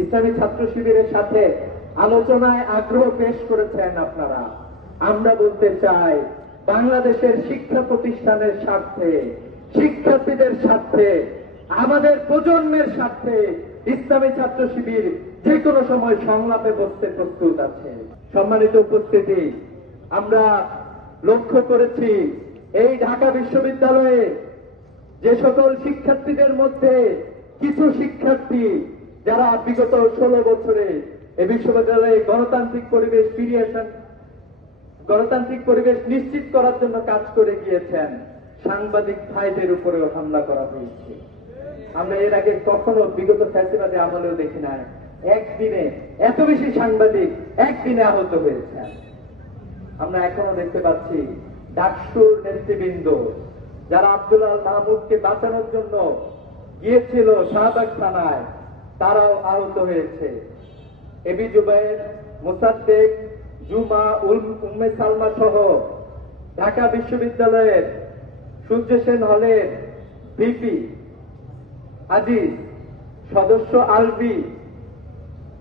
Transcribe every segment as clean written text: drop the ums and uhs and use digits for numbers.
ইসলামী ছাত্র শিবিরের সাথে আলোচনায় আগ্রহ পেশ করেছেন আপনারা। আমরা বলতে চাই, বাংলাদেশের শিক্ষা প্রতিষ্ঠানের স্বার্থে, শিক্ষার্থীদের স্বার্থে, আমাদের প্রজন্মের স্বার্থে ইসলামী ছাত্র শিবির যে কোনো সময় সংলাপে বসতে প্রস্তুত আছে। সম্মানিত উপস্থিতি, আমরা লক্ষ্য করেছি এই ঢাকা বিশ্ববিদ্যালয়ে যে সকল শিক্ষার্থীদের মধ্যে কিছু শিক্ষার্থী যারা বিগত 16 বছরে এই বিশ্ববিদ্যালয়ে গণতান্ত্রিক পরিবেশ নিশ্চিত করার জন্য কাজ করে গিয়েছেন, সাংবাদিক ভাইদের উপরেও হামলা করা হয়েছে। আমরা এর আগে কখনো বিগত ফ্যাসিবাদী আমলেও দেখি নাই একদিনে এত বেশি সাংবাদিক একদিনে আহত হয়েছেন। আমরা এখনো দেখতে পাচ্ছি ডাকসুর নেতৃবৃন্দ যারা আব্দুল আল মাহমুদকে বাঁচানোর জন্য গিয়েছিল শাহবাগ থানায়, তারাও আহত হয়েছে। এবি জুবাইর, মোসাদ্দেক, জুমা, উম্মে সালমা সহ ঢাকা বিশ্ববিদ্যালয়ের সূর্য সেন হলের ভিপি আজিজ, সদস্য আলবি,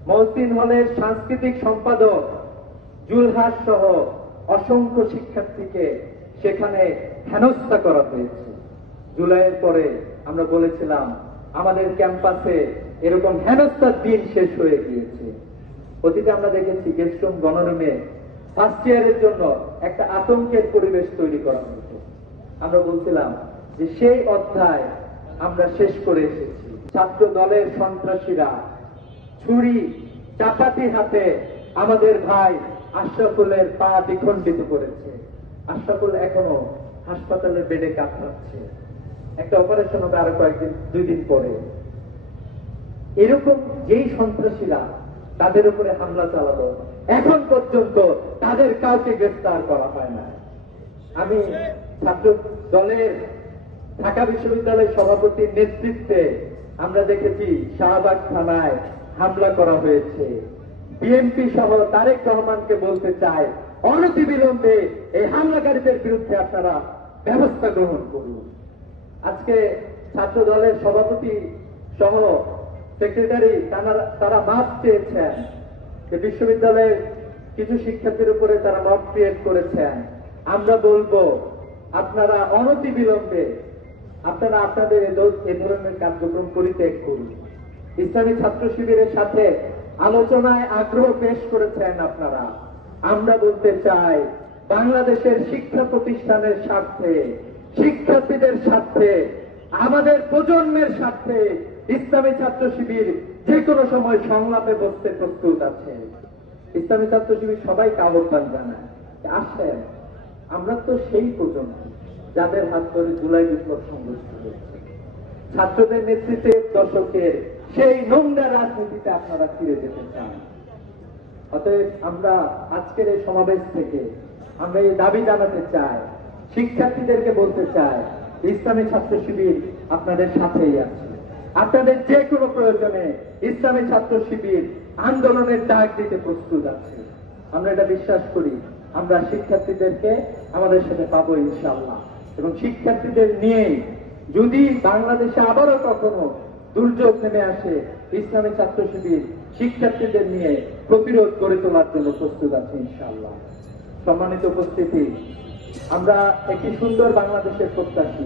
মহসিন হলের সাংস্কৃতিক সম্পাদক জুলহাস সহ অসংখ্য শিক্ষার্থীকে সেখানে হেনস্থা করা হয়েছে। জুলাইয়ের পরে আমরা বলেছিলাম আমাদের ক্যাম্পাসে এরকম হেনস্থার দিন শেষ হয়ে গিয়েছে। অতীতে আমরা দেখেছি গেস্টরুম গণরুমে ফার্স্ট ইয়ারের জন্য একটা আতঙ্কের পরিবেশ তৈরি করা হয়েছে। আমরা বলছিলাম যে সেই অধ্যায় আমরা শেষ করে এসেছি। ছাত্র দলের সন্ত্রাসীরা ছুরি চাপাতি হাতে আমাদের ভাই আশরাফুলের পা দ্বিখণ্ডিত করেছে। আশরাফুল এখনো হাসপাতালের বেডে কাতরাচ্ছে, একটা অপারেশন হবে আরো দুই দিন পরে। এরকম যেই সন্ত্রাসীরা তাদের উপরে হামলা চালালো, এখন পর্যন্ত তাদের কাউকে গ্রেফতার করা হয় না। আমি ছাত্র দলের ঢাকা বিশ্ববিদ্যালয়ের সভাপতির নেতৃত্বে আমরা দেখেছি শাহবাগ থানায় হামলা করা হয়েছে। বিএনপি সহ তারেক রহমানকে বলতে চাই, অনতিবিলম্বে এই হামলাকারীদের বিরুদ্ধে আপনারা ব্যবস্থা গ্রহণ করুন। আজকে ছাত্র দলের সভাপতি সহ সেক্রেটারি তারা মাপ চেয়েছেন যে বিশ্ববিদ্যালয়ের কিছু শিক্ষার্থীর উপরে তারা মব ক্রিয়েট করেছেন। আমরা বলবো আপনারা অনতিবিলম্বে আপনারা আপনাদের এ ধরনের কার্যক্রম পরিত্যাগ করুন। ইসলামী ছাত্র শিবিরের সাথে আলোচনায় আগ্রহ পেশ করেছেন আপনারা। আমরা বলতে চাই, বাংলাদেশের শিক্ষা প্রতিষ্ঠানের স্বার্থে, শিক্ষার্থীদের স্বার্থে, আমাদের প্রজন্মের স্বার্থে ইসলামী ছাত্র শিবির যে কোনো সময় সংলাপে বসতে প্রস্তুত আছে। ইসলামী ছাত্র শিবির সবাইকে আহ্বান জানায়, আসেন, আমরা তো সেই প্রজন্ম যাদের হাত ধরে জুলাই বিপ্লব সংঘটিত হয়েছে। ছাত্রদের নেতৃত্বে দশকের সেই নোংরা রাজনীতিতে আপনারা ফিরে যেতে চান। অতএব আমরা আজকের এই সমাবেশ থেকে আমরা এই দাবি জানাতে চাই, শিক্ষার্থীদেরকে বলতে চাই, ইসলামী ছাত্র শিবির আপনাদের সাথেই আছে। আপনাদের যে কোনো প্রয়োজনে ইসলামী ছাত্র শিবির আন্দোলনের ডাক দিতে প্রস্তুত আছে। আমরা এটা বিশ্বাস করি, আমরা শিক্ষার্থীদেরকে আমাদের সাথে পাবো ইনশাআল্লাহ। এবং শিক্ষার্থীদের নিয়ে যদি বাংলাদেশে আবারও কখনো দুর্যোগ নেমে আসে, ইসলামী ছাত্র শিবির শিক্ষার্থীদের নিয়ে প্রতিরোধ গড়ে তোলার জন্য প্রস্তুত আছে ইনশাআল্লাহ। সম্মানিত উপস্থিতি, আমরা একটি সুন্দর বাংলাদেশের প্রত্যাশী।